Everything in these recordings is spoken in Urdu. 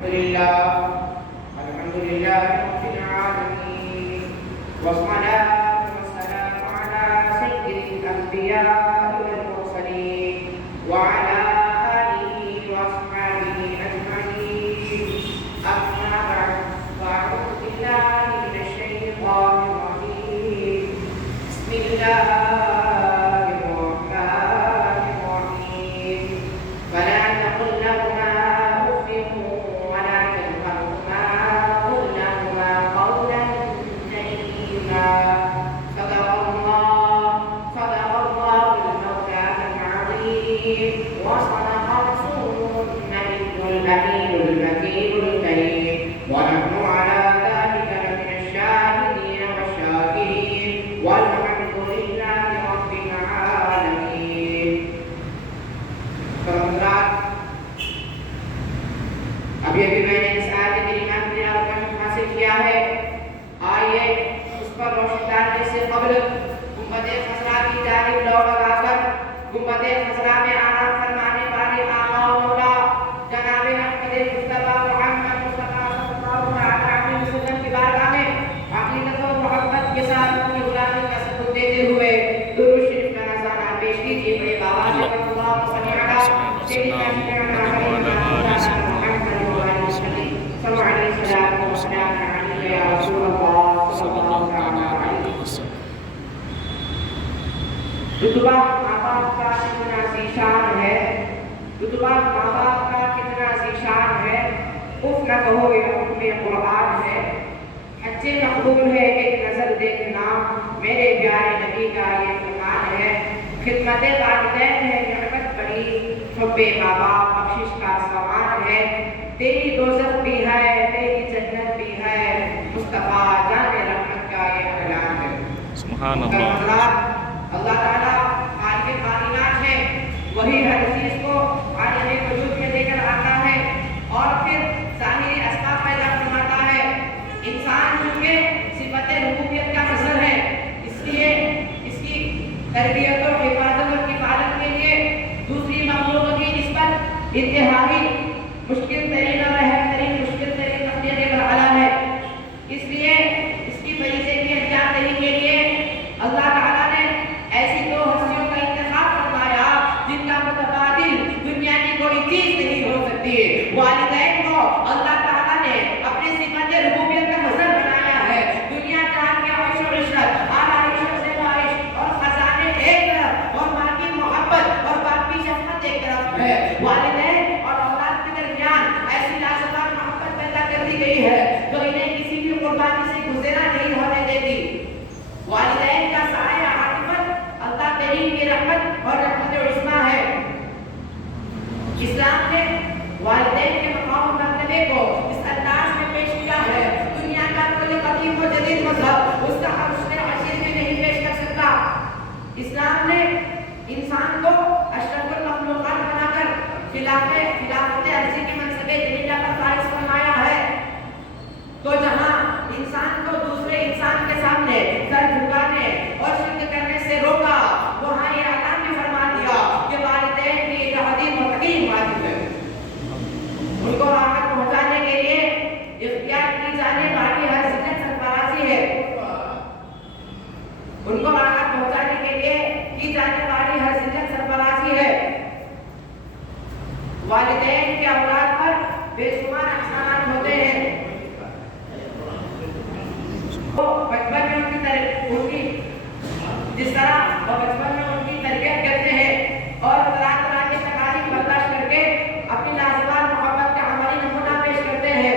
الحمد لله رب العالمين والصلاة والسلام على سيد الأنبياء والمرسلين وعلى آله وأصحابه أجمعين. أما بعد فأعوذ بالله من الشيطان الرجيم. بسم الله الرحمن الرحيم. فلا تقل لهما أف ولا تنهرهما قل لهما قولا كريما. صدق الله المولى العظيم وصدق رسوله النبي الأمين المكين الكريم ونحن على ذلك لمن الشاهدين والشاكرين والحمد لله رب العالمين. ابھی میں نے اس آیت کریمہ کی تلاوت حاصل کیا ہے. آئیے اس پر روشنی ڈالنے سے قبل گنبد خضرا کی جانب لو لگا کر گنبد خضرا میں آرام فرمانے والے آقا و مولا جناب احمد مصطفیٰ محمد مصطفیٰ صلی اللہ علیہ وسلم کی بارگاہ میں عقیدت و محبت کے ساتھ اپنی غلامی کا ثبوت دیتے ہوئے درود شریف کا نذرانہ پیش کیجیے. میرے بابا صلی اللہ علیہ وسلم سیدنا رتبہ ماں باپ کا کتنا ذیشان ہے، رتبہ ماں باپ کا کتنا ذیشان ہے. اف نہ کہو یہ حکم قرآن ہے. حج مقبول ہے ایک نظر دیکھنا، میرے پیارے نبی کا یہ فرمان ہے. خدمت والدین ہے نعمت بڑی، حب ماں باپ بخشش کا سامان ہے. تیری دوزخ بھی ہے تیری جنت بھی ہے، مصطفیٰ جان رحمت کا یہ اعلان ہے. سبحان اللہ. اللہ تعالیٰ خالق کائنات ہے، وہی ہر چیز کو عالم وجود میں لے کر آتا ہے اور پھر ظاہری اسباب پیدا فرماتا ہے. انسان چونکہ صفت ربوبیت کا مظہر ہے، اس لیے اس کی تربیت و حفاظت اور کفالت کے لیے دوسری مخلوقوں کی نسبت انتہائی مشکل ترین اور اہم ترین مشکل ترین تخلیق مرحلہ ہے. اس لیے اس کی فریضے کی انجام دہی کے لیے اللہ تعالیٰ نے ایسی دو ہستیوں کا انتخاب فرمایا جن کا متبادل دنیا کی کوئی چیز نہیں ہو سکتی. والدین کو اللہ تعالیٰ نے اپنی صفت ربوبیت کا مظہر بنایا ہے. دنیا جہاں کے عیش و عشرت، اعلیٰ عیش و زیبائش اور خزانے ایک طرف اور ماں کی محبت اور باپ کی شفقت ایک طرف ہے. والدین اور اولاد کے درمیان ایسی لازوال محبت پیدا کر دی گئی ہے جو انہیں کسی بھی قربانی سے گزرا نہیں ہونے دیتی. والدین کا سایہ عاطفت اللہ کریم کی رحمت اور رحمت عظمیٰ ہے. اسلام نے والدین کے مقام و مرتبے کو اس انداز میں پیش کیا ہے. دنیا کا کوئی قدیم و جدید مذہب اس کا حسن عشیر میں نہیں پیش کر سکتا. اسلام نے انسان کو اشرف المخلوقات بنا کر خلافت عرضی کے منصب جلیلہ پر فائز فرمایا ہے. تو جہاں انسان کو دوسرے انسان کے سامنے سر جھکانے اور شرک کرنے سے روکا، وہاں یہ اعلان بھی فرما دیا کہ والدین کی تعظیم و تکریم واجب ہے. ان کو راحت پہنچانے کے لیے اختیار کی جانے والی ہر زینت سرفرازی ہے. ان کو راحت پہنچانے کے لیے کی جانے والی ہر زینت سرفرازی ہے. والدین کے اولاد پر بے شمار احسانات ہوتے ہیں. بچپن میں ان کی جس طرح وہ بچپن میں ان کی تربیت کرتے ہیں اور طرح طرح کے تکالیف برداشت کر کے اپنی لازوال محبت کا عملی نمونہ پیش کرتے ہیں.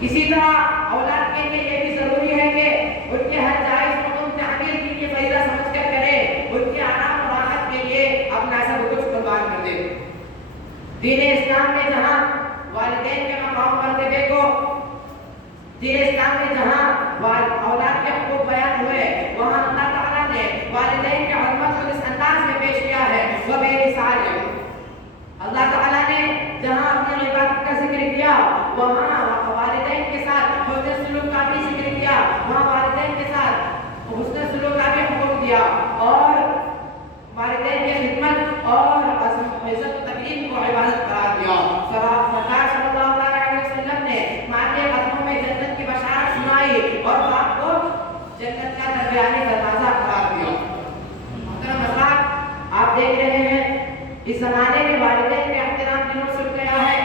اسی طرح اولاد کے لیے یہ بھی ضروری ہے کہ ان کے ہر جائز مقام تعمیر کی یہ فریضہ سمجھ کر کرے. ان کے آرام و راحت کے لیے اپنا سب کچھ قربان کر دے. دین اسلام میں جہاں والدین کے مقام مرتبے کو دین اسلام میں جہاں اولاد کے حقوق بیان ہوئے، وہاں اللہ تعالیٰ نے والدین کی حرمت کو اس انداز میں پیش کیا ہے وہ بے مثال ہے. اللہ تعالیٰ نے جہاں اپنی عبادت کا ذکر کیا، وہاں والدین کے ساتھ حسن سلوک کا بھی ذکر کیا، وہاں والدین کے ساتھ حسن سلوک کا بھی حکم دیا اور والدین کی خدمت اور عزت و تکریم کو عبادت قرار دیا. بیانی دروازہ قرار دیا۔ محترم حضرات، آپ دیکھ رہے ہیں اس زمانے میں والدین کا احترام دنوں سے اٹھ گیا ہے۔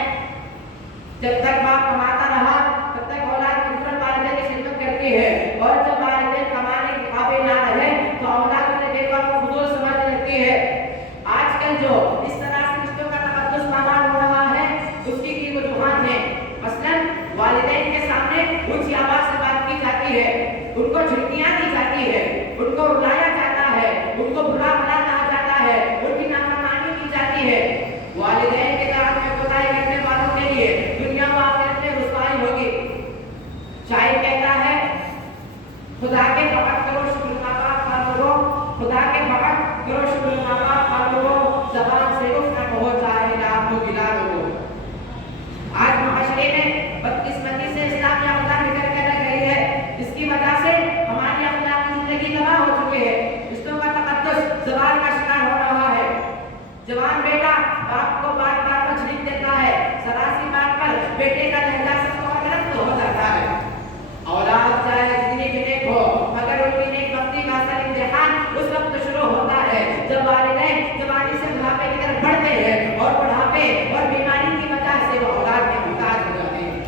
جب تک باپ کماتا رہا تب تک اولاد ملکن والدین کی خدمت کرتی ہے، اور جب والدین کمانے کے قابل نہ رہے تو اولاد انہیں بے وقت و فضول سمجھنے لگتی ہے۔ آج کل جو اس طرح سے رشتوں کا تقدس پامال ہو رہا ہے اس کی وجوہات ہیں۔ مثلاً والدین کے سامنے اونچی آواز سے بات کی جاتی ہے، ان کو جھٹکیاں دی جاتی ہے، ان کو رلایا جاتا ہے، ان کو برا بھلا کہا جاتا ہے، ان کی نافرمانی کی جاتی ہے۔ والدین کے درجے میں کوتاہی کرنے والوں کے لیے دنیا و آخرت میں رسوائی ہوگی۔ شاعر کہتا ہے خدا کے بحق کرو شکر ناپاک لوگوں، خدا کے بحق کرو شکر ناپاک لوگوں، زبان سے رخ نہ کہو چاہے لاکھ کو گلا لو۔ آج معاشرے میں بدقسمتی سے اسلامی اقدار بکھر کر رہ گئی ہے، جس کی وجہ سے ہماری اخلاقی زندگی تباہ ہو چکی ہے۔ رشتوں کا تقدس زوال کا شکار ہو رہا ہے۔ جوان بیٹا باپ کو بار بار پر جھڑک دیتا ہے، ذرا سی بات پر بیٹے کا لہجہ سب کو غلط ہو جاتا ہے۔ اولاد چاہے جتنی بھی نیک ہو مگر ان کی نیک بختی کا اصل امتحان اس وقت شروع ہوتا ہے جب والدین جوانی سے بڑھاپے کی طرف بڑھتے ہیں، اور بڑھاپے اور بیماری کی وجہ سے وہ اولاد کے محتاج ہو جاتے ہیں۔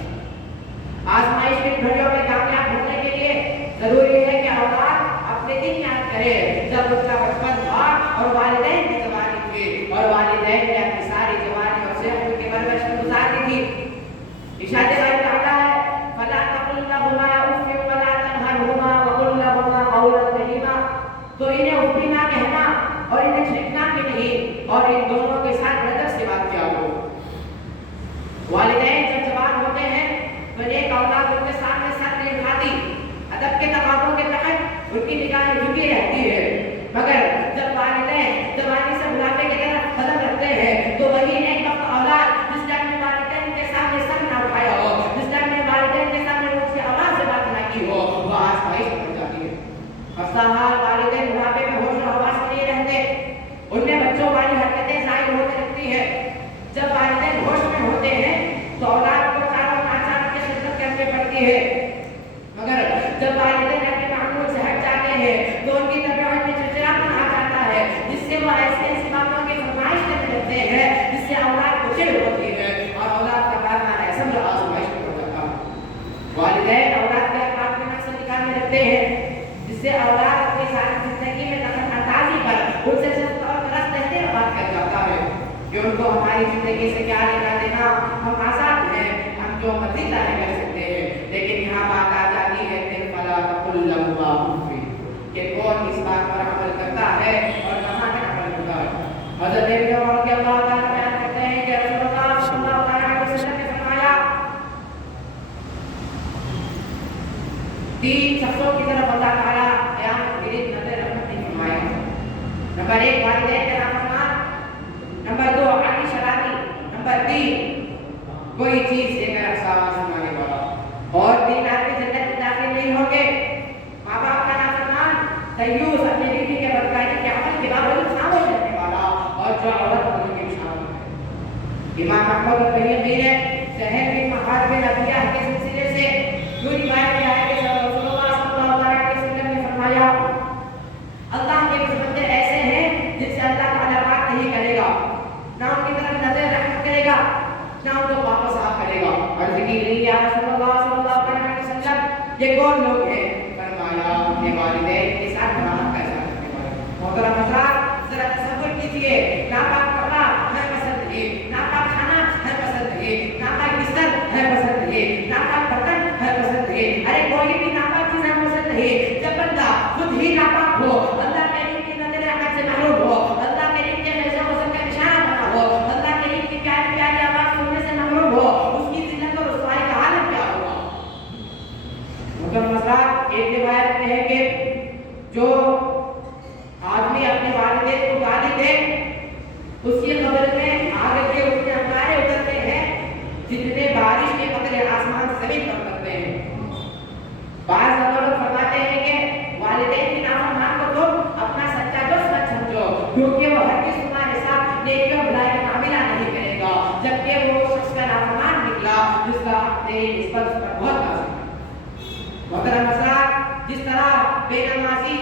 آزمائش کی گھڑیوں میں کامیاب ہونے کے لیے ضروری ہے کہ اولاد اپنے دن یاد کرے جب اس کا بچپن تھا اور والدین کی جوانی تھی، اور والدین نے اپنی ساری جوانی اور صحت کی پرورش میں گزاری تھی۔ ارشاد باری تعالیٰ ہے فَلَا تَقُل لَّهُمَا أُفٍّ وَلَا تَنْهَرْهُمَا وَقُل لَّهُمَا قَوْلًا كَرِيمًا، تو انہیں اف بھی نہ کہنا اور انہیں جھڑکنا بھی نہیں، اور ان دونوں کے ساتھ ادب سے بات کیا ہو۔ والدین جب جوان ہوتے ہیں تو نیک اولاد ان کے سامنے سر نہیں اٹھاتی، ادب کے تقاضوں کے تحت ان کی نگاہیں جھکی رہتی ہے، مگر جب والدین جوانی سے بڑھاپے کی طرف قدم رکھتے ہیں تو وہی نیک وقت اولاد جس نے اپنے والدین کے سامنے سر نہ اٹھایا ہو، جس نے اپنے والدین کے سامنے اونچی آواز سے بات نہ کی ہو، وہ آزمائش میں پڑ جاتی ہے۔ خستہ حال والدین بڑھاپے میں ہوش و حواس میں نہیں رہتے، ان میں بچوں والی حرکتیں ظاہر ہونے لگتی ہے۔ جب والدین ہوش میں ہوتے ہیں تو اولاد کو چاروں ناچار کی خدمت کرنی پڑتی ہے، مگر جب والدین اپنے معمول سے ہٹ جاتے ہیں تو ان کی طبیعت میں چڑچڑاپن آ جاتا ہے، جس سے وہ ایسی باتوں کی فرمائش کرنے لگتے ہیں جس سے اولاد کو چڑ ہوتی ہے، اور اولاد کا کارنامہ ایسا جو آزمائش میں ہو جاتا ہے۔ والدین اولاد کے اخلاق میں نقص نکالنے لگتے ہیں، جس سے اولاد اپنی ساری زندگی میں دخل اندازی پر ان سے سخت اور درست رہتے ہوئے بات کر جاتا ہے کہ ان کو ہماری زندگی سے کیا لینا دینا، ہم آزاد ہیں، ہم جو مرضی چاہے کر سکتے ہیں۔ لیکن یہاں بات آ جاتی ہے کہ فَلَا تَقُل لَّهُمَا أُفٍّ، کہ کون اس بات پر عمل کرتا ہے اور کہاں تک عمل ہوتا ہے۔ حضرت ابن عمر رضی اللہ تعالیٰ بیان کرتے ہیں کہ رسول اللہ صلی اللہ علیہ وسلم نے فرمایا 3 شخصوں کی طرف اللہ تعالیٰ قیامت کے دن نظر رحمت نہیں فرمائے گا۔ نمبر 1 والدین کے نافرمان، نمبر 2 عاقل شرابی، نمبر 3 کوئی چیز لے کر احساس سنانے والا، اور 3 آدمی جنت میں داخل نہیں ہوں گے۔ ماں باپ کا نافرمان، دیوس اپنی بیوی کے بدکاری کے عمل کے باوجود خاموش رہنے والا، اور جو عورت ہونے کے شامل ہے۔ امام احمد البیہقی نے سہل بن معاذ بن ابیہ کے سلسلے سے جو روایت کیا ہے کہ رسول اللہ صلی اللہ علیہ وسلم نے فرمایا اللہ کے کچھ بندے ایسے ہیں جن سے اللہ تعالیٰ بات نہیں کرے گا، نہ ان کی طرف نظر رحمت کرے گا، نہ ان کو واپس آ کرے گا۔ عرض کی گئی یا رسول اللہ صلی اللہ علیہ وسلم یہ کون لوگ ہیں؟ فرمایا اپنے والدین کے ساتھ برابر کا احسان کرنے والے۔ محترم حضرات ذرا تصور کیجیے، ناپاک کپڑا ہے پسند نہیں، ناپاک کھانا ہے پسند نہیں، ناپاک بستر ہے پسند نہیں، ناپاک برتن ہے پسند نہیں، ارے کوئی بھی ناپاک چیز ہے پسند نہیں۔ جب بندہ خود ہی ناپاک ہو، اللہ کریم کی نظر رحمت سے محروم ہو، اللہ کریم کے فیض و فضل کا نشانہ بنا ہو، اللہ کریم کی پیاری پیاری آواز سننے سے محروم ہو، اس کی ذلت اور رسوائی کا حالت کیا ہوگا؟ محترم حضرات ایک روایت میں ہے کہ جو آدمی اپنے والدین کو گالی دے اس کی قبر میں آگ کے اتنے انگارے اترتے ہیں جتنے بارش کے قطرے آسمان سے زمین پر اترتے ہیں۔ بعض لوگ فرماتے ہیں کہ والدین کی نافرمان کو تم اپنا سچا دوست مت سمجھو، کیونکہ وہ ہرگز تمہارے ساتھ نیکی اور بھلائی کا معاملہ نہیں کرے گا، جبکہ وہ شخص کا نافرمان نکلا جس کا تیری نسبت پر بہت نازک ہے۔ محترم حضرات جس طرح بے نمازی